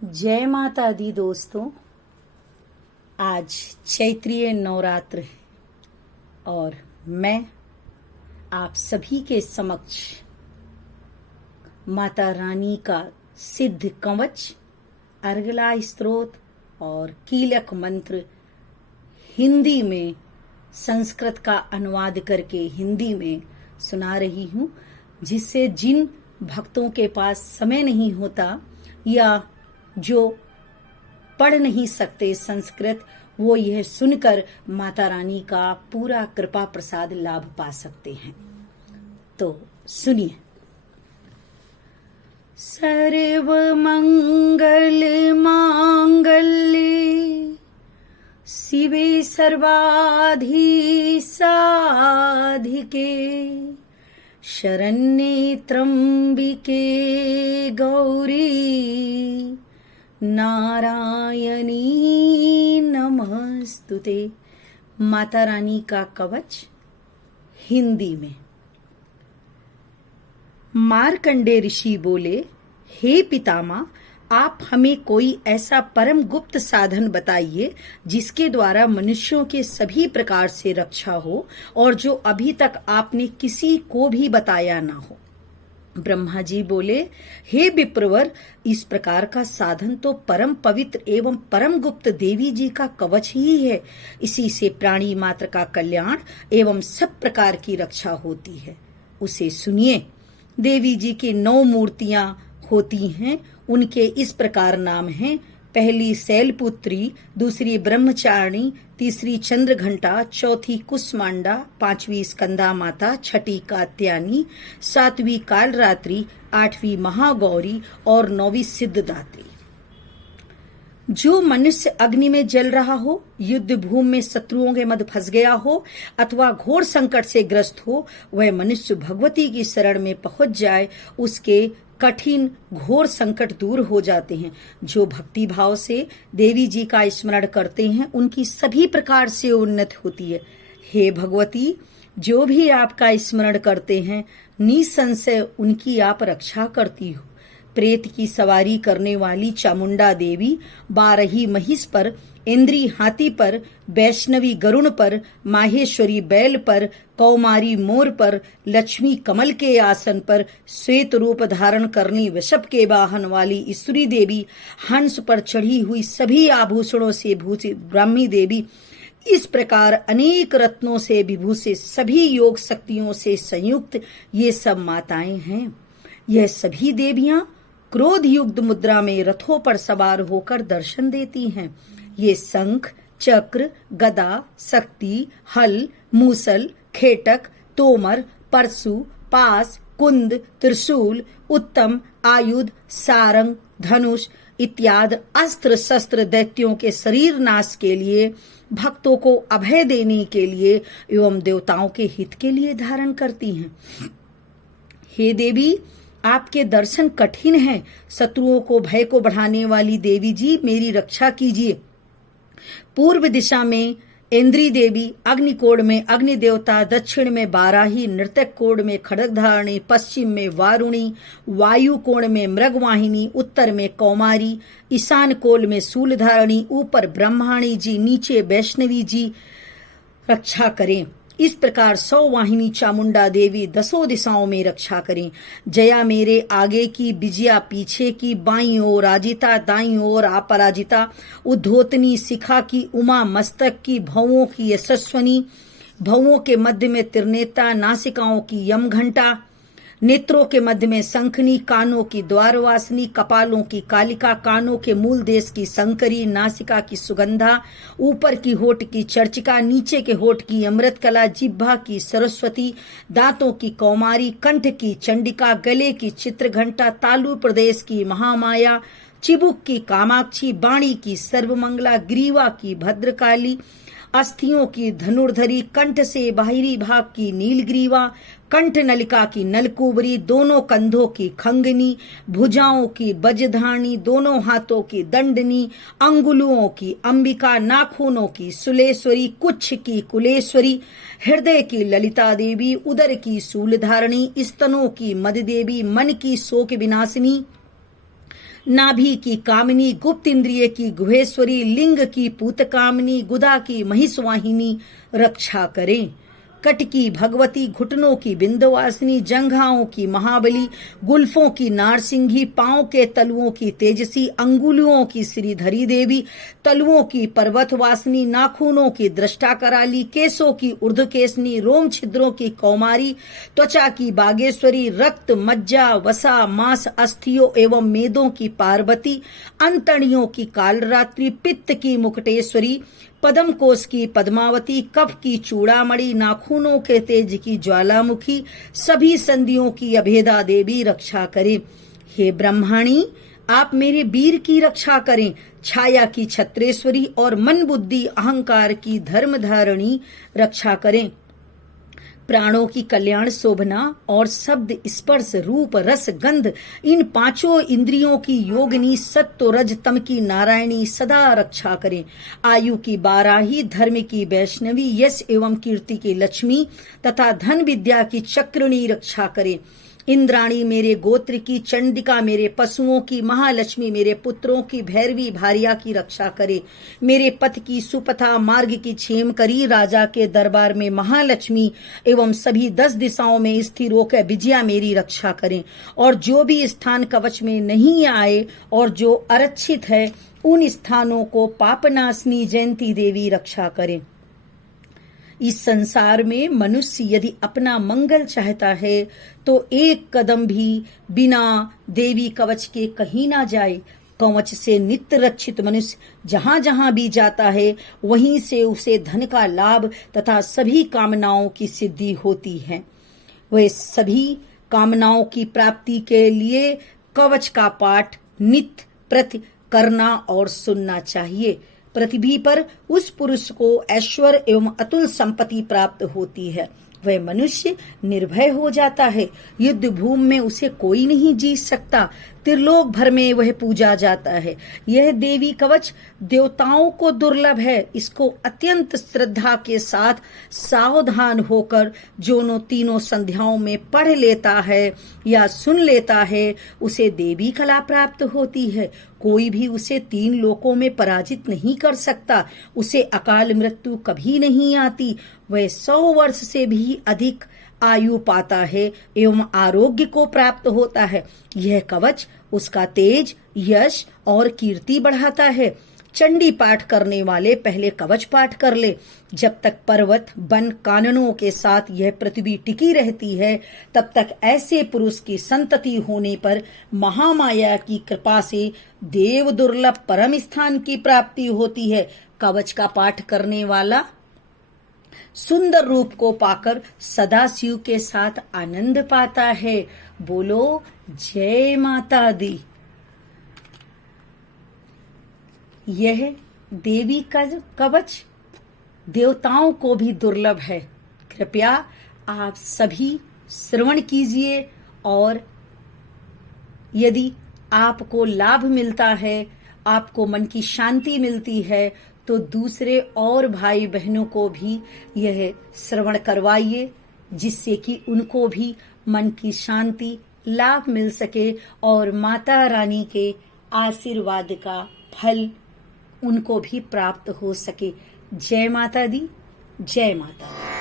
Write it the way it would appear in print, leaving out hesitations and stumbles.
जय माता दी दोस्तों। आज चैत्रीय नवरात्र है और मैं आप सभी के समक्ष माता रानी का सिद्ध कवच, अर्गला स्तोत्र और कीलक मंत्र हिंदी में संस्कृत का अनुवाद करके हिंदी में सुना रही हूँ, जिससे जिन भक्तों के पास समय नहीं होता या जो पढ़ नहीं सकते संस्कृत, वो यह सुनकर माता रानी का पूरा कृपा प्रसाद लाभ पा सकते हैं। तो सुनिए। सर्व मंगल मांगल्ये शिवे सर्वाधि साधिके शरण्ये त्र्यंबिके गौरी नारायणी नमस्तुते। माता रानी का कवच हिंदी में। मार्कंडे ऋषि बोले, हे पितामह, आप हमें कोई ऐसा परम गुप्त साधन बताइए जिसके द्वारा मनुष्यों के सभी प्रकार से रक्षा हो और जो अभी तक आपने किसी को भी बताया ना हो। ब्रह्मा जी बोले, हे विप्रवर, इस प्रकार का साधन तो परम पवित्र एवं परम गुप्त देवी जी का कवच ही है। इसी से प्राणी मात्र का कल्याण एवं सब प्रकार की रक्षा होती है। उसे सुनिए। देवी जी की 9 मूर्तियां होती हैं। उनके इस प्रकार नाम हैं। पहली शैलपुत्री, दूसरी ब्रह्मचारिणी, तीसरी चंद्रघंटा, चौथी कुसमांडा, 5वीं स्कंदा माता, 6ठी कात्यायनी, 7वीं कालरात्रि, 8वीं महागौरी और 9वीं सिद्धदात्री। जो मनुष्य अग्नि में जल रहा हो, युद्ध भूमि में शत्रुओं के मध्य फंस गया हो अथवा घोर संकट से ग्रस्त हो, वह मनुष्य भगवती की शरण में पहुंच जाए, उसके कठिन घोर संकट दूर हो जाते हैं। जो भक्ति भाव से देवी जी का स्मरण करते हैं, उनकी सभी प्रकार से उन्नति होती है। हे भगवती, जो भी आपका स्मरण करते हैं, निसंशय उनकी आप रक्षा करती हो। प्रेत की सवारी करने वाली चामुंडा देवी 12 महिष पर, इंद्री हाथी पर, वैष्णवी गरुण पर, माहेश्वरी बैल पर, कौमारी मोर पर, लक्ष्मी कमल के आसन पर, श्वेत रूप धारण करनी वृषभ के वाहन वाली ईश्वरी देवी, हंस पर चढ़ी हुई सभी आभूषणों से भूषित ब्राह्मी देवी, इस प्रकार अनेक रत्नों से विभूषित सभी योग शक्तियों से संयुक्त ये सब माताएं हैं। यह सभी देवियां क्रोध युक्त मुद्रा में रथों पर सवार होकर दर्शन देती हैं। ये शंख, चक्र, गदा, शक्ति, हल, मूसल, खेटक, तोमर, परशु, पास, कुंद, त्रिशूल, उत्तम, आयुध, सारंग, धनुष इत्यादि अस्त्र शस्त्र दैत्यों के शरीर नाश के लिए, भक्तों को अभय देने के लिए एवं देवताओं के हित के लिए धारण करती हैं। हे देवी, आपके दर्शन कठिन हैं। शत्रुओं को भय को बढ़ाने वाली देवी जी, मेरी रक्षा कीजिए। पूर्व दिशा में इंद्री देवी, अग्निकोण में अग्नि देवता, दक्षिण में बाराही, नृतक कोण में खड्गधारिणी, पश्चिम में वारुणी, वायु कोण में मृगवाहिनी, उत्तर में कौमारी, ईशान कोण में शूलधारिणी, ऊपर ब्रह्माणी जी, नीचे वैष्णवी जी रक्षा करें। इस प्रकार 100 वाहिनी चामुंडा देवी 10 दिशाओं में रक्षा करें। जया मेरे आगे की, विजया पीछे की, बाईं ओर राजिता, दाईं ओर अपराजिता, उद्धोतनी शिखा की, उमा मस्तक की, भवों की यशस्वनी, भवों के मध्य में त्रिनेता, नासिकाओं की यमघंटा, नेत्रों के मध्य में शंखनी, कानों की द्वारवासिनी, कपालों की कालिका, कानों के मूल देश की शंकरी, नासिका की सुगंधा, ऊपर की होठ की चर्चिका, नीचे के होठ की अमृतकला, जिह्वा की सरस्वती, दांतों की कौमारी, कंठ की चंडिका, गले की चित्रघंटा, तालु प्रदेश की महामाया, चिबुक की कामाक्षी, बाणी की सर्वमंगला, ग्रीवा की भद्रकाली, अस्थियों की धनुर्धरी, कंठ से बाहरी भाग की नीलग्रीवा, कंठ नलिका की नलकुबरी, दोनों कंधों की खंगनी, भुजाओं की बजधानी, दोनों हाथों की दंडनी, अंगुलियों की अंबिका, नाखूनों की सुलेश्वरी, कुछ की कुलेश्वरी, हृदय की ललिता देवी, उदर की शूलधारणी, स्तनों की मद देवी, मन की शोक विनाशिनी, नाभि की कामिनी, गुप्त इंद्रिय की गुहेश्वरी, लिंग की पूतकामिनी, गुदा की महिषवाहिनी रक्षा करें। कट की भगवती, घुटनों की बिंदवासिनी, जंघाओं की महाबली, गुल्फों की नारसिंही, पांव के तलुओं की तेजसी, अंगुलियों की श्रीधरी देवी, तलुओं की पर्वतवासिनी, नाखूनों की दृष्टा कराली, केसों की ऊर्ध्वकेशनी, रोम छिद्रों की कौमारी, त्वचा की बागेश्वरी, रक्त, मज्जा, वसा, मांस, अस्थियों एवं मेदों की पार्वती, अंतड़ियों की कालरात्रि, पित्त की मुकुटेश्वरी, पद्म कोश की पद्मावती, कफ की चूड़ामणि, नाखूनों के तेज की ज्वालामुखी, सभी संधियों की अभेदा देवी रक्षा करें। हे ब्रह्माणी, आप मेरे वीर की रक्षा करें। छाया की छत्रेश्वरी और मन बुद्धि अहंकार की धर्मधारिणी रक्षा करें। प्राणों की कल्याण शोभना और शब्द, स्पर्श, रूप, रस, गंध, इन पांचों इंद्रियों की योगिनी, सत्व, रज, तम की नारायणी सदा रक्षा करें। आयु की बाराही, धर्म की वैष्णवी, यश एवं कीर्ति की लक्ष्मी तथा धन विद्या की चक्रिणी रक्षा करें। इंद्राणी मेरे गोत्र की, चंडिका मेरे पशुओं की, महालक्ष्मी मेरे पुत्रों की, भैरवी भारिया की रक्षा करे। मेरे पथ की सुपथा, मार्ग की क्षेम करी, राजा के दरबार में महालक्ष्मी एवं सभी 10 दिशाओं में स्थिर होकर विजया मेरी रक्षा करें। और जो भी स्थान कवच में नहीं आए और जो आरक्षित है, उन स्थानों को पापनाशनी जयंती देवी रक्षा करें। इस संसार में मनुष्य यदि अपना मंगल चाहता है तो एक कदम भी बिना देवी कवच के कहीं ना जाए। कवच से नित्य रक्षित मनुष्य जहां जहां भी जाता है, वहीं से उसे धन का लाभ तथा सभी कामनाओं की सिद्धि होती है। वह सभी कामनाओं की प्राप्ति के लिए कवच का पाठ नित्य प्रति करना और सुनना चाहिए। पृथ्वी पर उस पुरुष को ऐश्वर्य एवं अतुल संपत्ति प्राप्त होती है। वह मनुष्य निर्भय हो जाता है। युद्ध भूमि में उसे कोई नहीं जीत सकता। त्रिलोक भर में वह पूजा जाता है। यह देवी कवच देवताओं को दुर्लभ है। इसको अत्यंत श्रद्धा के साथ सावधान होकर जो तीनों संध्याओं में पढ़ लेता है या सुन लेता है, उसे देवी कला प्राप्त होती है। कोई भी उसे 3 लोकों में पराजित नहीं कर सकता। उसे अकाल मृत्यु कभी नहीं आती। वह 100 वर्ष से भी अधिक आयु पाता है एवं आरोग्य को प्राप्त होता है। यह कवच उसका तेज, यश और कीर्ति बढ़ाता है। चंडी पाठ करने वाले पहले कवच पाठ कर ले। जब तक पर्वत, वन, काननों के साथ यह पृथ्वी टिकी रहती है, तब तक ऐसे पुरुष की संतति होने पर महामाया की कृपा से देव दुर्लभ परम स्थान की प्राप्ति होती है। कवच का पाठ करने वाला सुंदर रूप को पाकर सदा शिव के साथ आनंद पाता है। बोलो जय माता दी। यह देवी का कवच देवताओं को भी दुर्लभ है। कृपया आप सभी श्रवण कीजिए और यदि आपको लाभ मिलता है, आपको मन की शांति मिलती है, तो दूसरे और भाई बहनों को भी यह श्रवण करवाइए, जिससे कि उनको भी मन की शांति लाभ मिल सके और माता रानी के आशीर्वाद का फल उनको भी प्राप्त हो सके। जय माता दी, जय माता दी।